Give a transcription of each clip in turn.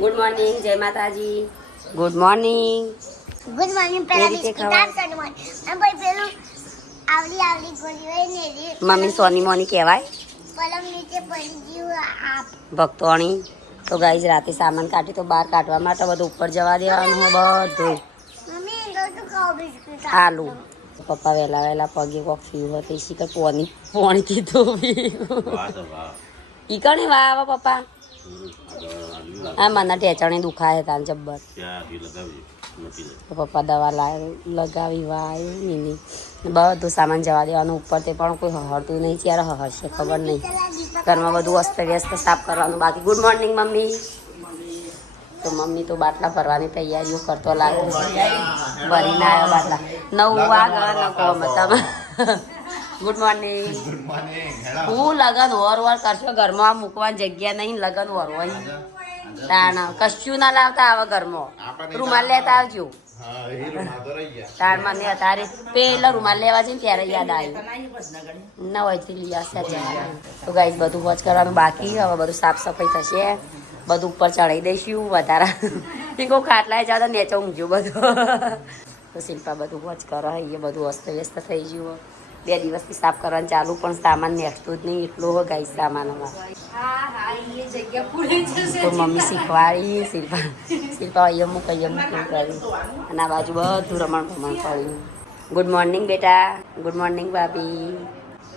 Good morning, જય માતાજી. Good morning. Good morning. પેલા બિસ્કિટ આપવાનું મને અને પછી પેલું આવલી ગોળી હોય ને મમ્મી સોની મોની કહેવાય. પલંગ નીચે પડી ગયું આપ ભક્તોણી. તો ગાઈઝ રાતે સામાન કાઢી તો બહાર કાઢવા માટે બધું ઉપર જવા દેવાનું બધું. મમ્મી તો ખાવ બિસ્કિટ આલુ પપ્પા વહેલા પગે કોક ફીવું હતું શીખર પોણી કીધું ઈ કણી વાવ પપ્પા હા મને ટેચણી દુખાય તાન જબ્બર. તો પપ્પા દવા લગાવી વાય મિની બધું સામાન જવા દેવાનું ઉપર તે પણ કોઈ હહરતું નહીં ત્યારે હહરશે ખબર નહીં. ઘરમાં બધું અસ્ત વ્યસ્ત સાફ કરવાનું બાકી. Good morning mummy. તો મમ્મી તો બાટલા ભરવાની તૈયારીઓ કરતો લાગે છે. ભરીને આવ્યો બાટલા 9 વાગ્યા ન કહો તમે. Good morning. હું લગન વર કરશો ઘરમાં મૂકવાની જગ્યા નહીં લગન વરવાની તાણ કશું ના લાવતા આવા ઘરમાં. રૂમાલ લેતા આવજો. તાર મને તારે પેલા રૂમાલ લેવા છે ને ત્યારે યાદ આવ્યું ના હોયથી લઈ આવશે. તો ગાઈસ બધું વોચ કરવાનું બાકી. હવે બધું સાફ સફાઈ થશે. બધું ઉપર ચડાવી દઈશું વધારા. કહું ખાટલાએ જાવ તો નેચો ઊંઘ્યું બધું. તો શિલ્પા બધું વોચ કરો. એ બધું અસ્ત વ્યસ્ત થઈ ગયું. 2 દિવસથી સાફ કરવાનું ચાલુ પણ સામાન નેસતું જ નહીં એટલું હોય ગાઈસ સામાન અમારે. તો મમ્મી શીખવાડી શિલ્પા અહીંયા મૂક કર્યું અને આ બાજુ બધું રમણ કર્યું. ગુડ મોર્નિંગ બેટા. ગુડ મોર્નિંગ ભાભી.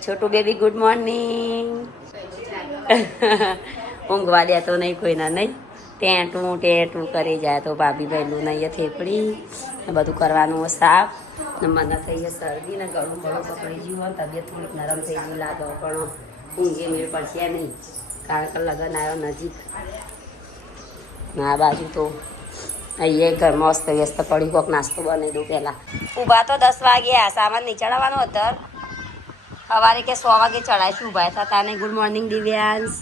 છોટું બેબી ગુડ મોર્નિંગ. ઊંઘવા દેતો નહીં કોઈના નહીં. ટેટું કરી જાય તો ભાભી ભાઈલું નહીં થેપડી બધું કરવાનું સાફ. મને થઈ શરદી ને ગળું પકડી ગયું હોય તબિયત થોડીક નરમ થઈ ગયું લાગે પણ ઊંઘે મેળ પડશે નહીં કારણ કે લગ્ન આવ્યો નજીક. આ બાજુ તો અહીંયા ઘરમાં અસ્ત વ્યસ્ત પડી કોક નાસ્તો બનાવી દઉં પહેલાં. ઊભા તો 10 વાગ્યા સામાન નહીં ચડાવવાનો હતો. સવારે કે 100 વાગે ચડાવીશું ઊભા થતા નહીં. Good morning Divyansh.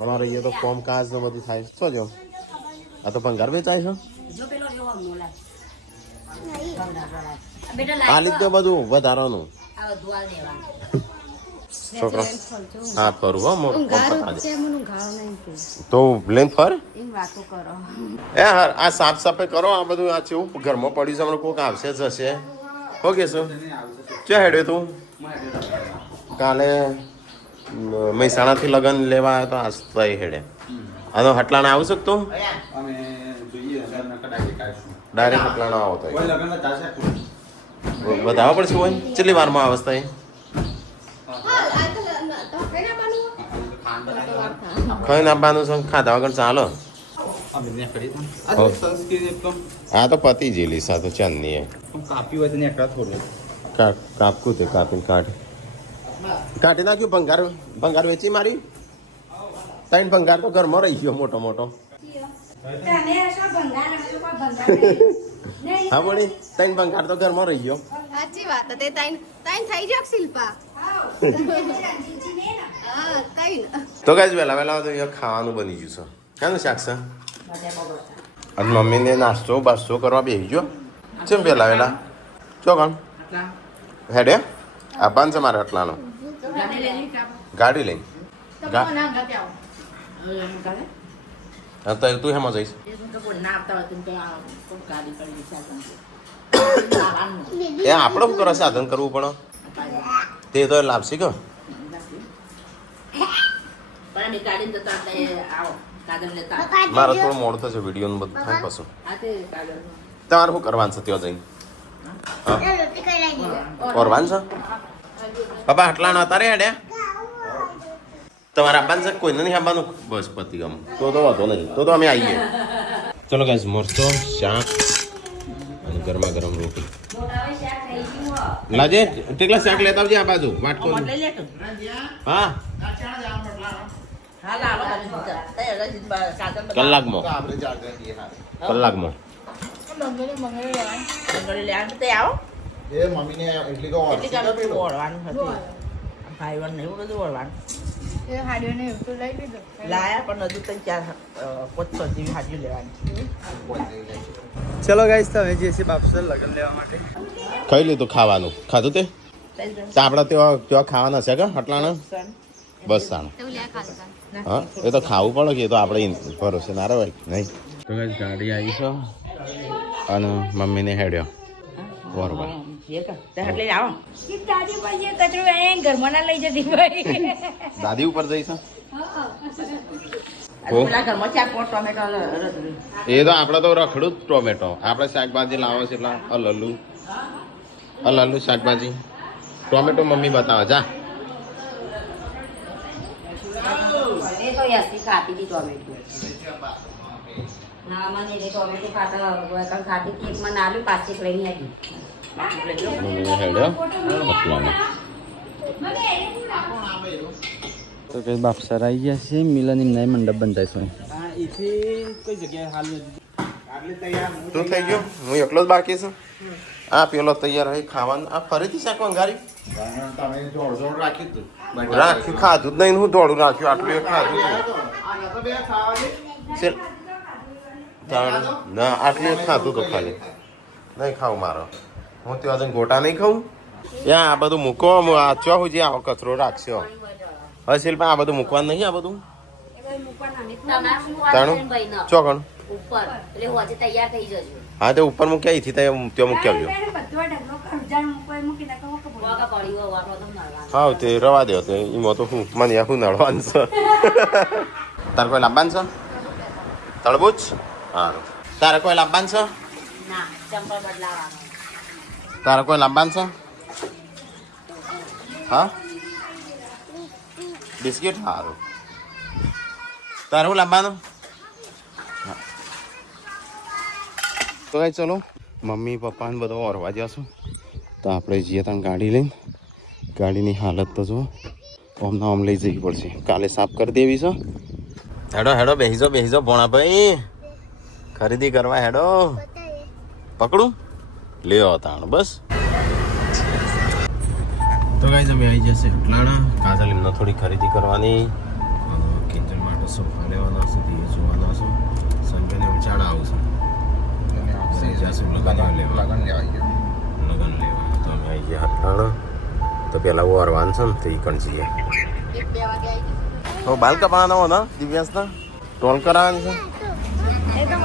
અમારે અહીંયા તો કોમ કાજ ને બધું થાય. શું જો આ તો ભંગાર વેચાય છે. આ લીધે બધું વધારાનું છોકરા હા ફરું હો તો લેન ફર એ હા આ સાફ સફાઈ કરો. આ બધું આ ચેવું ઘરમાં પડ્યું છે હમણાં કોઈક આવશે જશે. હો કે શું ક્યાં હેડે તું કાલે મહેસાણાથી લગન લેવા આવ્યો તો આજ તો હેડે. આ તો હટલાણા આવું શકતો ડાયરેક્ટ હટલાણા આવો તો બતાવવા પડશે હોય કેટલી વારમાં અવસ્થા ખાઈ નાખવાનું છે ખાધા વગર ચાલો. હા તો પતી જેલી સા તો ચાંદની કાપકું તે કાપીને કાઢી નાખ્યું. ભંગાર વેચી મારી 3 ભંગાર તો ઘરમાં રહી ગયો મોટો. હા બોલી 3 ભંગાર તો ઘરમાં રહી ગયો. સાચી વાત તે તાઈન થઈ જાક શિલ્પા. તો ગાઈસ વહેલા તો અહીંયા ખાવાનું બની ગયું છે. કાનું શાક છે અને મમ્મીને નાસ્તો બાસ્તો કરવા બેસી ગયો. ચેમ વહેલા ચો કામ હેડે આબાન છે મારે હટલાનો ગાડી લઈને હા તો તું હેમાં જઈશ. એ આપણે શું કરો સાધન કરવું પણ તે તો લાવશે કે મારે થોડું મોડું થશે વિડીયો બધું થાય પાછું. તમારે શું કરવાનું છે ત્યાં જઈને કરવાનું છે બાપા હટલાનો અત્યારે હેડે તમારે આવવાનું છે કોઈને નહીં આવવાનું બસ પતિ ગમ તો વાંધો નહીં તો અમે આવીએ. ચલો ગાઈસ મરચો શાક અને ગરમા ગરમ રોટી લાજે ટેકલા શાક લેતા આવજે આ બાજુ વાટકો હા કલાકમાં એ મમ્મીને એટલી તો ચલો ગાઈસ તમે જે છે બાપસર લગન લેવા માટે ખાઈ લીધું ખાવાનું ખાધું તે આપડે ત્યાં ખાવાના છે કે હટલાના બસ સારું હા એ તો ખાવું પડે કે એ તો આપણે ભરોસે ના રહેવાય નહીં. તો કઈ ગાડી આવી છે અને મમ્મીને હેડ્યો બરોબર. દાદી ઉપર જઈશ એ તો આપણે તો રખડું જ ટોમેટો. આપણે શાકભાજી લાવો છે એટલે અલલ્લુ શાકભાજી ટોમેટો મમ્મી બતાવે જા. મમ્મીને હેડ્યો તો કઈ બાપસર આવી ગયા છે. મિલન એમના મંડપ બંધાય છે. શું થઈ ગયું? હું એકલો જ બાકી છું. આ પેલો તૈયાર હોય ખાવાનું. આ ફરીથી શાક વંગારી રાખ્યું ખાધું જ નહીં. હું દોડું રાખ્યું આટલું એ ખાધું ના આટલું એક ખાધું તો ખાલી નહીં ખાવું મારો. હું ત્યાં ગોટા નહીં ખાઉં. યા આ બધું મૂકો. આ ચો હું જે આવો કચરો રાખશો હવે શિલ્પા આ બધું મૂકવાનું નહીં. આ બધું ચોકણ હા તે ઉપર મૂક્યા અહીંથી ત્યાં મૂકી આવજો. હા તે રવા દો તે એમાં તો હું મને શું નડવાનું છે. તારે કોઈ લાવવાનું છે તળબૂચ? સારું. તારે કોઈ લાવવાનું છે? તારે કોઈ લાવવાનું છે? હા બિસ્કિટ? સારું. તારે શું લાવવાનું? તો કઈ ચલો મમ્મી પપ્પાને બધો ઓરવા જશું. તો આપણે જઈએ ત્યાં ગાડી લઈને. ગાડીની હાલત તો જો ઓમના ઓમ લઈ જવી પડશે. કાલે સાફ કરી દેવી છે. હેડો હેડો બેસીજો બેસીજો ભોણાભાઈ ખરીદી કરવા હેડો. પકડું લ્યો તાણ બસ. તો ગાઈઝ અમે આવી જશે એટલાણા. કાજલ એમને થોડી ખરીદી કરવાની. કિચન માટે સોફા લેવાના છે. તે જોવાના છે. સંજયને એમ ચાડા આવશે. લગન લેવા તો અમે આવી ગયા હટલાણા. તો પેલા ઓરવાન છે ને તો એ કણ છીએ. તો બાલ કપાવાનો ને દિવ્યાંશના ટોલ કરાવવાની છે.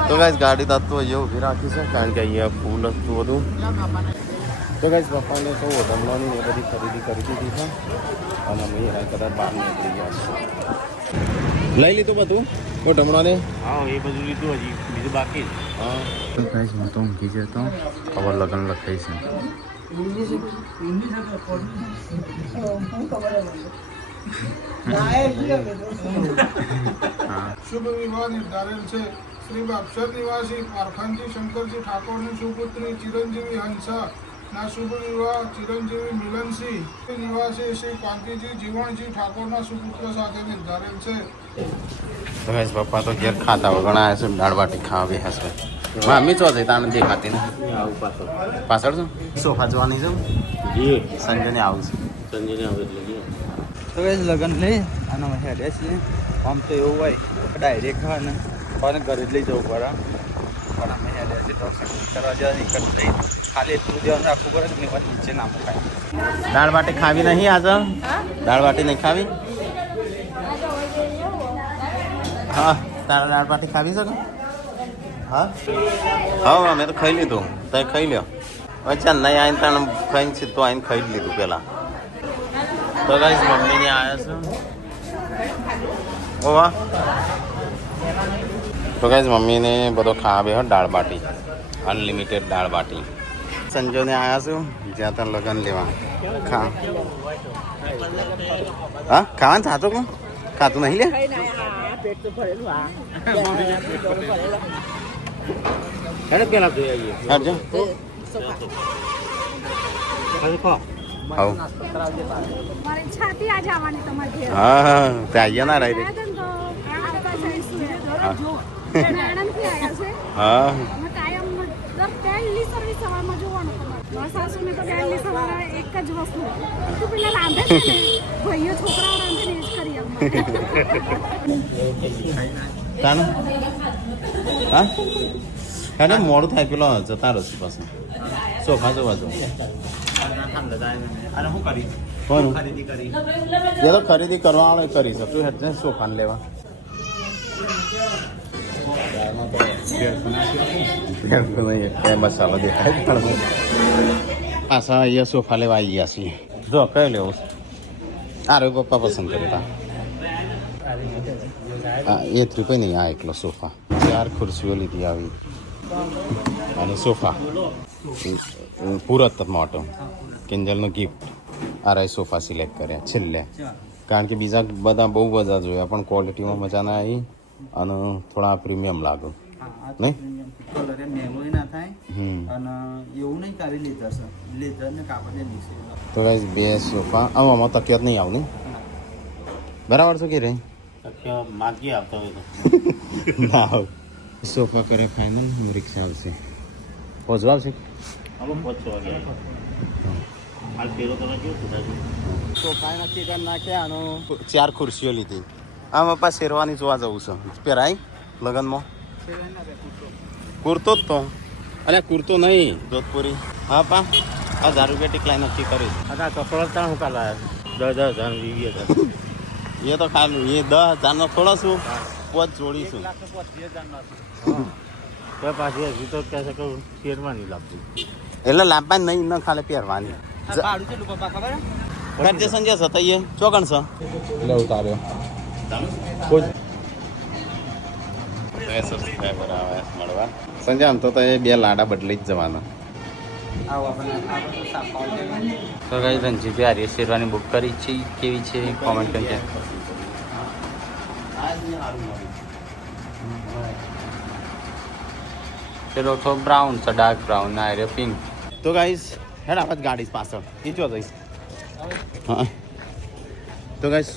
તો ગાઈઝ ગાડી તત્વ જે ઊભી રાખી છે કારણ કે અહીંયા ફૂલ હતું બધું. તો ગાઈઝ પપ્પાને કહું રમવાની એ બધી ખરીદી કરી દીધી છે અને અમે કદાચ બહાર નીકળી ગયા છે. લઈ લીધું બધું તો ઢમણાને? હા એ બધું લીધું. હજી બીજું બાકી. હા તો ગાઈસ હું તો ઊંઘી જતો. ખબર લગન લખાઈ છે. શુભ વિવાહ નિર્ધારેલ છે. શ્રી બાપસર નિવાસી પારખાનજી શંકરજી ઠાકોરની સુપુત્રી ચિરંજીવી હંસા ના શુભ વિવાહ ચિરંજીવી મિલનસિંહ નિવાસી શ્રી કાંતિજી જીવણજી ઠાકોરના સુપુત્ર સાથે નિર્ધારેલ છે. તો ગાઈઝ પપ્પા તો ઘેર ખાતા વગણા છે. દાળ બાટી ખાવા હશે. મમ્મી ચો થઈ તાને દેખાતી ને પાછળ છું. સોફા જોવાની છે. સંજયને આવું છે. સંજયને આવે એટલે તો ગાઈસ લગન લઈ અને અમે હેડ્યા છીએ. આમ તો એવું હોય ડાયરેક્ટ ને પણ ઘરે જ લઈ જવું પડે. પણ અમે હેડ્યા છીએ તો કરવા જવા નીકળ થઈ. ખાલી એટલું ધ્યાન રાખવું પડે કે મેં નીચે ના મુકાય. દાળ બાટી ખાવી નહીં આજે? દાળ બાટી નહીં ખાવી? હા તારા દાળ બાટી ખાવી છે? હા હા અમે તો ખાઈ લીધું. તમે ખાઈ લ્યો. હવે ચેન્નાઈ આવીને તને ખાઈને સીધું આવીને ખાઈ જ લીધું પહેલાં. તો ગાઈસ મમ્મીને આવ્યા છે. ઓ વાહ. તો ગાઈસ મમ્મીને બધો ખાવા બે દાળ બાટી અનલિમિટેડ દાળ બાટી. સંજોને આવ્યા છું જ્યાં ત્યાં લગન લેવા. ખા હા ખાવાનું થાતું કોણ ખાતું નહીં લે. પેલા જોઈ આવીએ. હા હા ત્યાં આવીએ ના રહી. હા સાસુને તો વહેલી સવારે એક જ વસ્તુ તું પેલા રાંધે છે ને ભાઈઓ છોકરાઓ રાંધે ને એ જ કરી તાનું હા અરે મોડું થાય પેલો જતા રસી પાસે સોફા જોવા જો. અને શું કરી કોનું ખરીદી કરી એ તો ખરીદી કરવા વાળો કરી શકતું હેઠ ને સોફાને લેવા મસાલો દેખાય પાછા અહીંયા સોફા લેવા આવી ગયા છીએ જો કયો લેવો અરે પપ્પા પસંદ કર્યો હા એ રૂપિયા નહીં આ એકલો સોફા 4 ખુરશીઓ લીધી આવી અને સોફા પૂરત મોટો કિંજલનો ગિફ્ટ આ સોફા સિલેક્ટ કર્યા છેલ્લે કારણ કે બીજા બધા બહુ બધા જોયા પણ ક્વોલિટીમાં મજા ના આવી અને થોડા પ્રીમિયમ લાગે નહીં કલર મેંગો ના થાય અને એવું નહીં કરી લેધર છે લેધર ને કાપડ ને મિક્સ તો ગાઈસ બે સોફા આમાં તકિયાત નહીં આવું નહીં બરાબર શું કે રે માગી આપતો ના આવ સોફા કરે ફાઇનલ રિક્ષા આવશે પહોંચવા આવશે સોફા નક્કી કરી નાખ્યા આનો 4 ખુરશીઓ લીધી આ પપ્પા શેરવાની જોવા જવું છે પહેરાય લગ્નમાં કુર્તો જ તો અરે કુર્તો નહીં જોધપુરી હા પા 1000 રૂપિયા ટીકલાઈ નક્કી કરી કપડા ત્યાં હું કાલ 10,000 20,000 એ તો ખાલી એ 10,000 નો થોડો શું પોચ જોડીશું પાછી હજી તો કહે છે કે શેરવાની લાવતી એટલે લાંબા નહીં ન ખાલી પહેરવાની કરજે સંજય સતાઈએ ચોકણ છે એટલે ઉતાર્યો સબસ્ક્રાઈબર આવે મળવા સંજય આમ તો એ 2 લાડા બદલી જ જવાના તો કઈ રણજીતભાઈ આર્ય શેરવાની બુક કરી છે કેવી છે કોમેન્ટ કરજે પેલો તો બ્રાઉન છે ડાર્ક બ્રાઉન ના આર્ય પિંક તો ગાઈસ હેડ આપણે ગાડી પાછળ એ ચો જઈશ હા તો ગાઈસ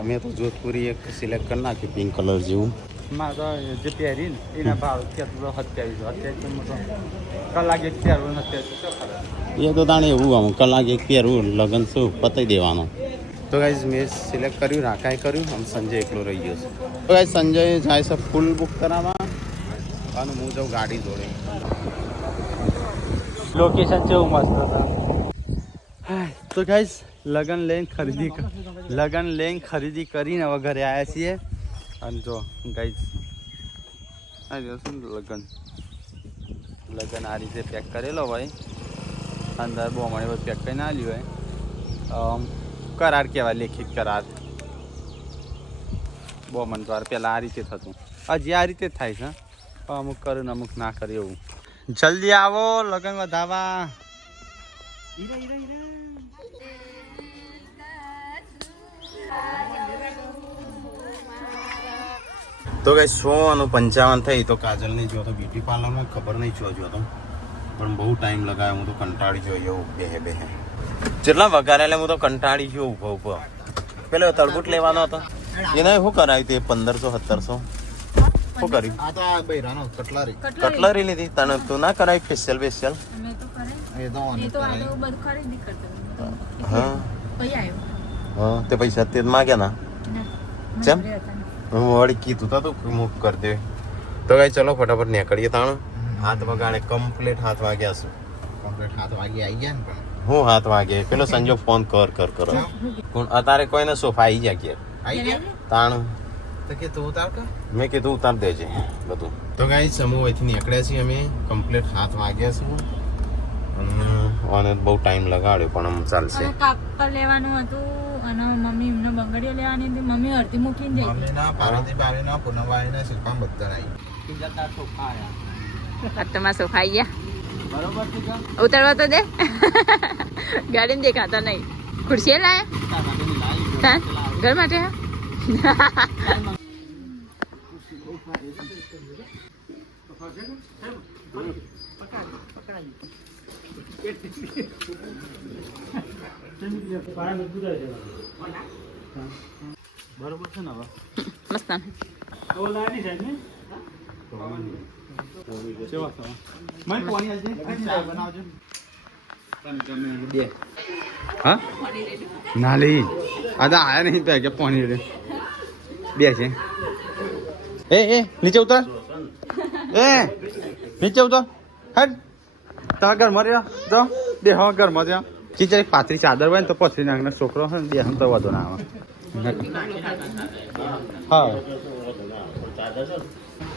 અમે તો જોધપુરી એક સિલેક્ટ કરી નાખી પિંક કલર જેવું માં તો જે પહેરીને એના ભાવ કેટલો 27 કલાક એક પહેરવું 27 એ તો તાણે એવું આમ કલાક એક પહેરવું લગન શું પતાવી દેવાનો તો ગાઈસ મેં સિલેક્ટ કર્યું રાખાય કર્યું આમ સંજય એકલો રહી ગયો છે તો ગાઈસ સંજય જાય છે ફૂલ બુક કરાવવા અને હું જાઉં ગાડી જોડે લોકેશન કેવું મસ્ત હતા તો ગાઈસ લગન લઈને ખરીદી કરીને હવે ઘરે આવ્યા છીએ અને જો ગાઈસ આ જોશું લગન આ રીતે પેક કરેલો હોય અંદર બોમણી બધું પેક કરીને આલ્યું હોય કરાર કહેવાય લેખિત કરાર બોમણ દ્વારા પહેલાં આ રીતે થતું હજી આ રીતે જ થાય છે અમુક કરે ને અમુક ના કરે એવું જલ્દી આવો લગન વધાવા તો ગાઈસ 155 થઈ તો કાજલને જો તો બ્યુટી પાર્લરમાં ખબર નહીં જો તો પણ બહુ ટાઈમ લગાવ્યો હું તો કંટાળી ગયો બે જેટલા વઘારેલા હું તો કંટાળી ગયો ઉભો પેલો તરબૂચ લેવાનો હતો એને શું કરાવ્યું તે 1500-1700 શું કર્યું આ તો આ બૈરાનો કટલરી કટલરી લીધી તને તું ના કરાવી ફેશિયલ મેં તો કરે એ તો એ તો આ તો બધું ખરીદી કરતો હા કઈ આવ્યો હા તે પૈસા તે માગ્યા ના ચમ હું વળી કીધું તો તું મૂક કરી દે તો કઈ ચલો ફટાફટ નીકળીએ તાણ હાથ વગાડે કમ્પ્લીટ હાથ વાગ્યા છે કમ્પ્લીટ 7 વાગે આવી ગયા ને પણ હું હાથ વાગે પેલો સંજોગ ફોન કરો પણ અત્યારે કોઈને સોફા આવી ગયા કે આવી ગયા તાણ તો કે તું ઉતાર કે મેં કીધું ઉતાર દેજે બધું તો ગાઈ સમૂહ અહીંથી નીકળ્યા છીએ અમે કમ્પ્લીટ હાથ વાગ્યા છે અને બહુ ટાઈમ લગાડ્યો પણ આમ ચાલશે કાપડ લેવાનું હતું અને મમ્મી એમને બંગડીઓ લેવાની હતી મમ્મી અડધી મૂકીને જઈ મમ્મીના પાર્વતી બારીના પૂનમવાળીના શિલ્પા બધા આવી તમારા સોફા આવી ગયા બરોબર છે ઉતરવા તો દે ગાડીને દેખાતા નહીં ખુરશી લાયા ઘર માટે બરોબર છે ને હવે મસ્ત હા ના લઈ આ તો આયા નહીં પે કે પાણી રે બે છે એ નીચે ઉતર નીચે ઉતર હેડ તારા ઘરમાં રહ્યા જાઓ બે હા ઘરમાં ત્યાં ચીચર એક પાતળી ચાદર હોય ને તો પથરી નાખીને છોકરો હોય ને બે તો વધુ ના આવે હા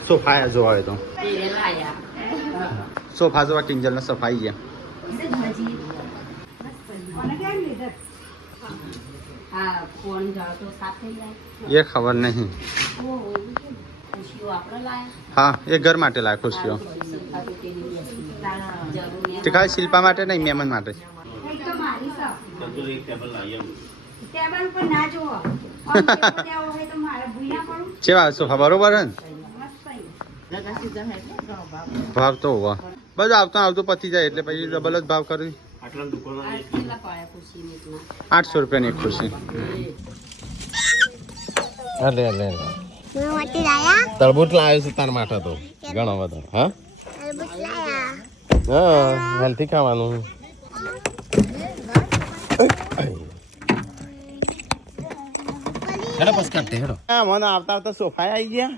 સોફા જોવા હોય તો સોફા જોવા ટિંજલને સફાઈ છે એ ખબર નહીં હા એ ઘર માટે લાય ખુશીઓ તે ખાલી શિલ્પા માટે નહીં મહેમાન માટે કેવા સોફા બરોબર હે ભાવ તો હોવા બસ આવતો પતી જાય એટલે પછી ડબલ જ ભાવ કરી 800 રૂપિયાની એક ખુરશી લે હું માટે લાયા તરબૂચ લાવ્યો છું તાર માટે તો ઘણો બધો હા તરબૂચ લાયા હા હેલ્થી ખાવાનું હેડો બસ કાઢતે હેડો હા મને આવતા સોફા આવી ગયા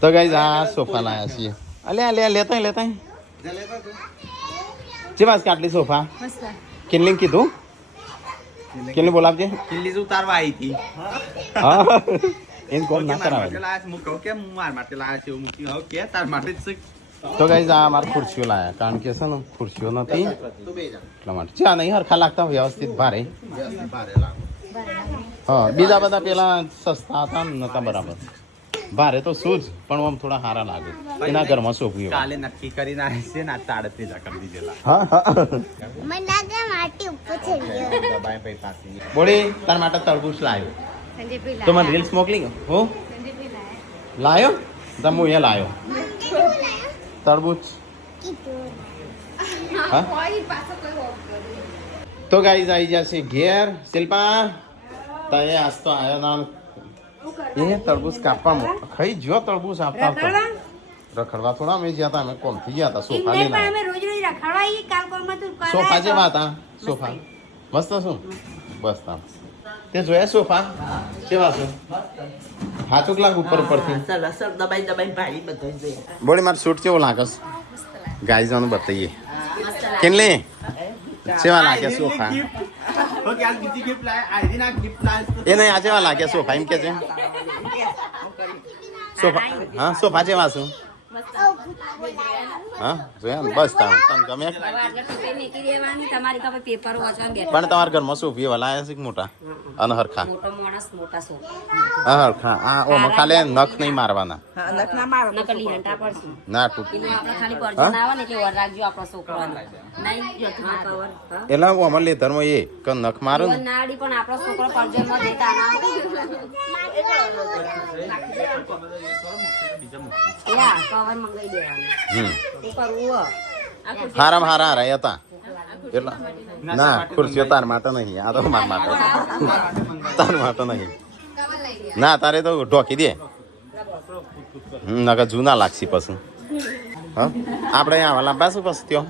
તો ગાઈઝ આ સોફા લાયા છીએ લેતા ચેવાસ કાટલી સોફા કેટલી કીધું કેટલી બોલાવજે કિલ્લી ઉતારવા આવી હતી હા એમ કોમ ના કરાવે માર માટે લાયા છે મૂકી કે તાર માટે જ તો ગાઈઝ આ મારી ખુરશીઓ લાયા કારણ કે છે ને ખુરશીઓ નથી એટલા માટે ચા નહીં હરખા લાગતા વ્યવસ્થિત ભારે હા બીજા બધા પેલા સસ્તા હતા ને નતા બરાબર ભારે તો શું જ પણ આમ થોડા સારા લાગે એના ઘરમાં સોંપ્યું કાલે નક્કી કરીને આવે છે ને આ 37 કરી દીધેલા હા મને લાગે માટી ઉપર થઈ ગયો દબાઈ પૈ પાસી બોડી તાર માટે તરબૂચ લાવ્યો તો મને રીલ્સ મોકલી હો લાયો તો હું એ લાયો તરબૂચ હા તો ગાઈઝ આવી જશે ઘેર શિલ્પા તય આજ તો આવ્યો નામ એ તરબૂચ કાપવા ખાઈ જો તરબૂચ આપતા રખડવા થોડા અમે જ્યાં હતા અમે કોમથી ગયા હતા સોફા લઈને સોફા જેવા હતા સોફા મસ્ત શું બસ તામ તે જોયા સોફા કેવા છે હાથુક લાગ ઉપર બોડી મારે શૂટ કેવો લાગે ગાઈઝાનું બતાવીએ કેટલે કેવા લાગે સોફા એ નહીં આ જેવા લાગે સોફા એમ કે છે સોફા હા સોફા જેવા શું હા જોયા ને બસ તમે ગમે પણ તમારા ઘરમાં સોફી એવા લાયા છે કે મોટા અને હરખા હા હરખા હા ઓમાં ખાલી નખ નહીં મારવાના ના તૂટ એટલે અમારે લેધરમાં એ કે નખ મારો ને હારામ હારા રહ્યા હતા એટલા ના ખુરશીઓ તાર માટે નહીં આ તો માર માટે તાર માટે નહીં ના તારે તો ઢોકી દે નકર જૂના લાગશે પછી હા આપણે અહીંયા લાંબા શું પછી ત્યો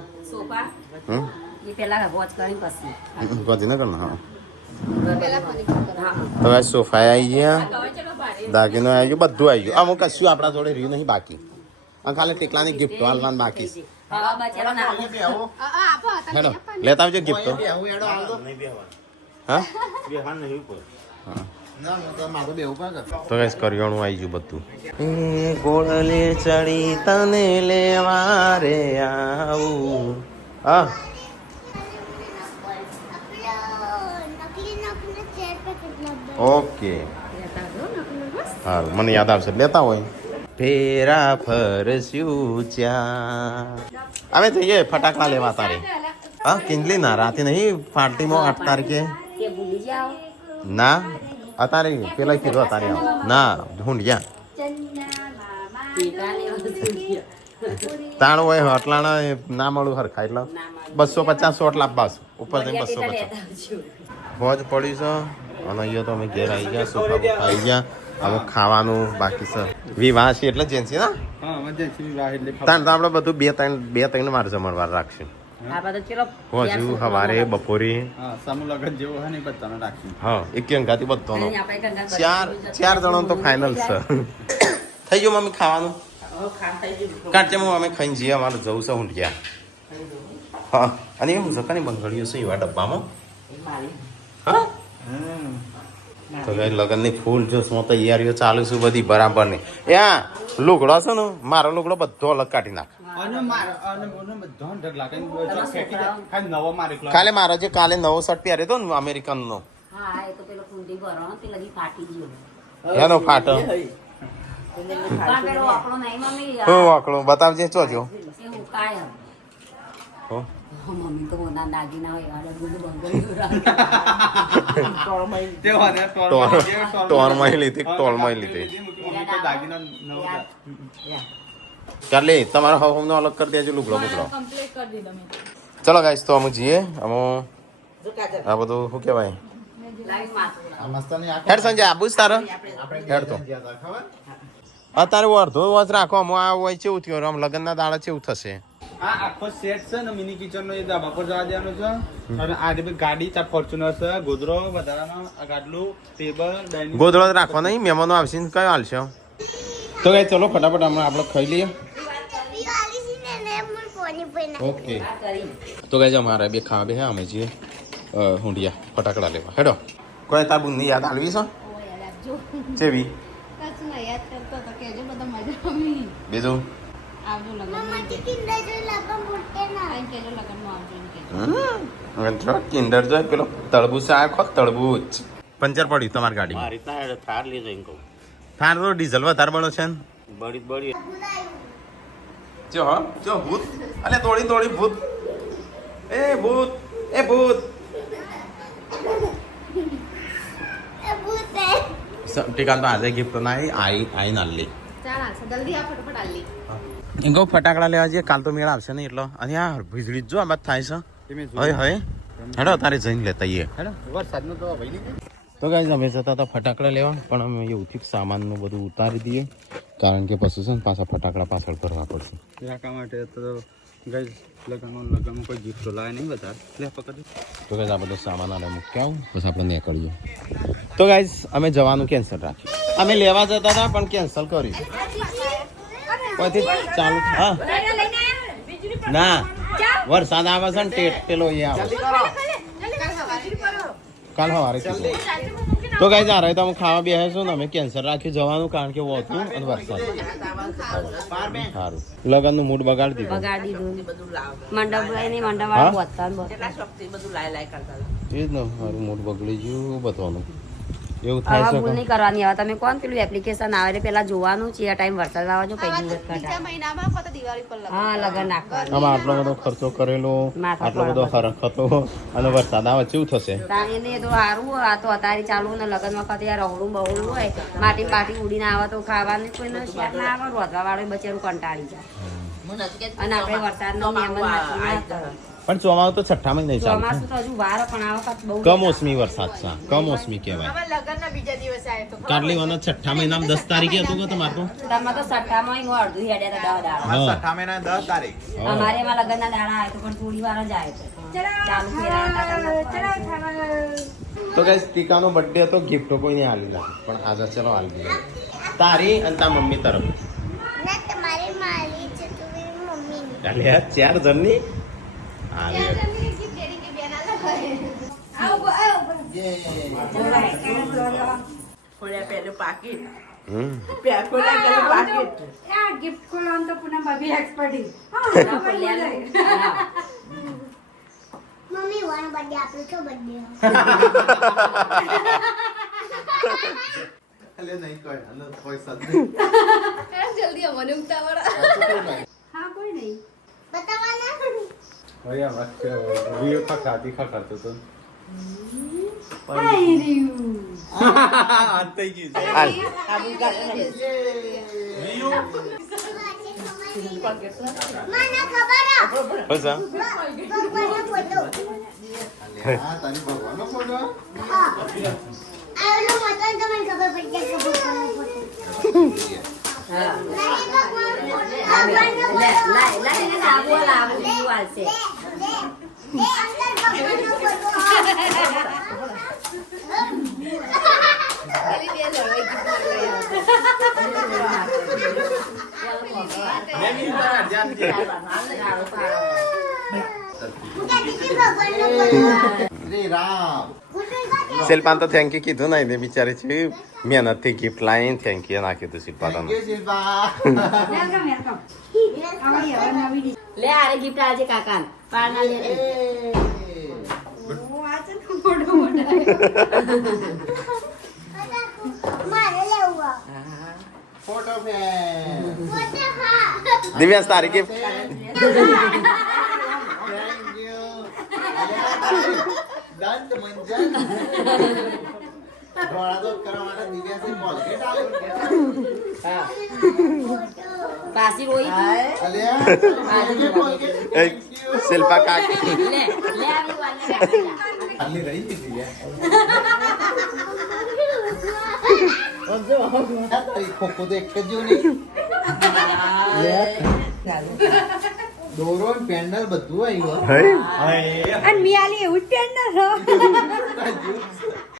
ગોજી ન કર હા હવે સોફા આવી ગયા દાગીનો આવી ગયો બધું આવી ગયું અમુક કશું આપણા જોડે રહ્યું નહીં બાકી અને ખાલી ટેકલાની ગિફ્ટો હાલવાની બાકી છે હેડો લેતા આવજો ગિફ્ટો હા તો કઈ કરિયાણું આવી ગયું બધું ગોળલે ચડી તને લેવા રે આવું હા ઓકે હા મને યાદ આવશે લેતા હોય ફેરા ફરસ્યું ચા અમે જઈએ ફટાકડા લેવા તારે હા કિંગલી ના રાતે નહીં પાર્ટીમાં 8 તારીખે ના અત્યારે પેલા કીધું અત્યારે ના ઢૂંઢ્યા તાણ હોય હટલાણા ના મળું હરખા એટલે 250 શોટ લાવવા ઉપર જઈને 250 ભોજ પડી છે અને અહીંયા તો અમે ઘેર આવી ગયા સોફા આવી ગયા અમુક ખાવાનું બાકી છે વિવાહ છે એટલે જેન્સી ના તાણ તો આપણે બધું બે ત્રણ વાર જમણવાર રાખશું હોજુ સવારે બપોરે હા એક અંગાથી બધાનો ચાર જણો તો ફાઇનલ છે થઈ ગયું મમ્મી ખાવાનું કાઢજે અમે ખાઈને જઈએ અમારે જવું છે ઊંઢિયા હા અને એવું છે કની બંગડીઓ છે એવા ડબ્બામાં હા તો કઈ લગ્નની ફૂલ જોશમાં તૈયારીઓ ચાલુ છે બધી બરાબર ની ત્યાં લુગડો છે ને મારો લુગડો બધો અલગ કાઢી નાખ ખાલી મારો જે કાલે નવો શર્ટ પહેર્યો હતો ને અમેરિકન નો હા એ તો પેલો કુંડી ભરવાનો તે લગી ફાટી ગયો એનો ફાટો પણ પેલો આપણો નહીં મમ્મી હું વાકડું બતાવજે ચોજો એ ઉકાય હો મમ્મી તો મોના દાગીના હોય આ બધું ટોરમાં લીધી ટોલમાં લીધી ચાલે તમારો હવનો અલગ કરી દેજો લુગડો બુગડો કમ્પ્લીટ કરી દીધો મેં ચલો ગાઈસ તો અમે જઈએ અમે આ બધું શું કહેવાય હેડ સંજય આબુ જ તારે હેડ તો અત્યારે અડધો વોચ રાખો અમે આ હોય કેવું થયું આમ લગ્નના દાડા કેવું થશે આ આખો સેટ છે ને મિની કિચન નો એ ધાબા પર જવા દેવાનો છે અને આ જે ગાડી ચા ફોર્ચ્યુનર છે ગોદરો વધારાનો આ ગાડલું ટેબલ ડાઇનિંગ ગોદડો રાખો નહીં મહેમાનો આવશે ને કયો હાલશે તો ગાઈ ચલો ફટાફટ હમણાં આપણે ખાઈ લઈએ ઓકે તો ગાઈ અમારે બે ખાવા બે અમે છીએ હુંડિયા ફટાકડા લેવા હેડો કોઈ તાર બુનની યાદ આલવી છે ચેવી બીજું કિન્ડર જો પેલો તળબૂચ આખો તળબૂચ પંચર પડ્યું તમારી ગાડી મારી થાર લીધો એમ કહું થાર તો ડીઝલ વધારે બળો છે ને બળી બળી જો હો જો ભૂત અલે તોડી તોડી ભૂત એ ભૂત એ ભૂત ટીકાન તો આજે ગિફ્ટ ના આઈ નાલી એંગો ફટાકડા લેવા જઈએ કાલ તો મેળ આવશે ને એટલો અને આ વીજળી જો આમાં થાય છે હોય હોય હેડો તારે જઈને લેતા આવીએ વરસાદનો તો ભાઈ નહીં તો ગાઈઝ અમે જતા હતા ફટાકડા લેવા પણ અમે એવું સામાનનું બધું ઉતારી દઈએ કારણ કે પછી છે ને પાછા ફટાકડા પાછળ ભરવા પડશે રાખવા માટે તો ગાઈઝ લગ્નમાં કોઈ ગિફ્ટ લાવે નહીં બધા લે પકડ તો ગાઈઝ આ બધો સામાન આને મૂકી આવું પછી આપણે નીકળીએ તો ગાઈઝ અમે જવાનું કેન્સલ રાખ્યું અમે લેવા જતા હતા પણ કેન્સલ કર્યું પછી ચાલુ હા ના વરસાદ આવે છે ને પેલો એ આવે કાલ સવારે તો ગાઈઝ આ રહે તો અમે ખાવા બેસીશું ને અમે કેન્સલ રાખ્યું જવાનું કારણ કે હતું અને વરસાદ સારું લગનનું મૂડ બગાડી દીધું બગાડી દીધું મંડપ નહીં મંડપ વાળા બોલતા એ જ ને મારું મૂડ બગડી ગયું બધાનું એવું થાય આવા છે ભૂલ નહીં કરવાની હવે તમે કોણ પેલું એપ્લિકેશન આવે એટલે પેલા જોવાનું છે આ ટાઈમ વરસાદ આવજો પછી દિવસ કાઢા હા લગન નાખવાનું આમાં આટલો બધો ખર્ચો કરેલો આટલો બધો હરખ હતો અને વરસાદ આવે કેવું થશે એને તો સારું આ તો અત્યારે ચાલુ ને લગન વખત યાર અવળું બવળું હોય માટી પાટી ઉડીને આવે તો ખાવાનું કોઈને શેર ના આવે રોધવા વાળું બચારું કંટાળી જાય અને આપણે વરસાદનો મહેમાન પણ ચોમાસું તો છઠ્ઠામાં નહીં ચાલુ ચોમાસું તો હજુ વાર પણ આ વખત બહુ કમોસમી વરસાદ છે કમોસમી કહેવાય કાટલી વાના છઠ્ઠા મહિનામાં 10 તારીખે હતું કે તમારું તમે તો સટ્ટામાં નું અડધું હેડ્યા હતા 10 દાડા છઠ્ઠા મહિના 10 તારીખ અમારે એમાં લગ્નના દાડા આવે તો પણ થોડી વાર જ આવે ચાલુ તો ગાઈસ ટીકાનો બર્થડે હતો ગિફ્ટો કોઈને આલી ના પણ આજે ચલો આલી દઈએ તારી અને તાર મમ્મી તરફ ચાલે 4 જણની गिफ्ट खोलવાનું તો પુનઃ ભાભી એક્સપર્ટી મમ્મી વન બર્થડે આપણો છો બર્થડે અલે નહીં કોઈ અલે કોઈ સદ જલ્દી અમને ઉતાવળ હા કોઈ નહીં બતાવવાના હોય આ વાત વિડિયો ખખાતો તો આઈ રહ્યું અંતે ગયું હાલ મને ખબર આ બસ આ ભગવાનનો ફોટો હા તારી ભગવાનનો ફોટો હા આનો મતલબ તમને ખબર પડી જાય કે ભગવાનનો ફોટો હા નહીં ભગવાનનો આવશે અંદર ભગવાનનો ફોટો મેં શ્રી રામ શિલ્પાન તો થેન્ક યુ કીધું નહીં ને બિચારી છે મહેનતથી ગિફ્ટ લાવીને થેન્ક યુ નાખી દીધું શિલ્પા તમે શિલ્પા લે આરે ગિફ્ટ આજે કાકાન પારના લે મારે લેવું ફોટો ફ્રેમ ફોટો હા દિવ્યાંશ તારી ગિફ્ટ થેન્ક યુ દંત મંજન ઘોડા તો કરવા માટે દિવ્યાસી કોલગેટ આવે પાસી રોઈ અલ્યા કોલગેટ એક શિલ્પા કાકી લે લે આવી વાલે આલી રહી ગઈ તારી ખોખો દેખે જો નહીં દોરો પેન્ડલ બધું આવ્યું હે અને મિયાલી એવું જ પેન ના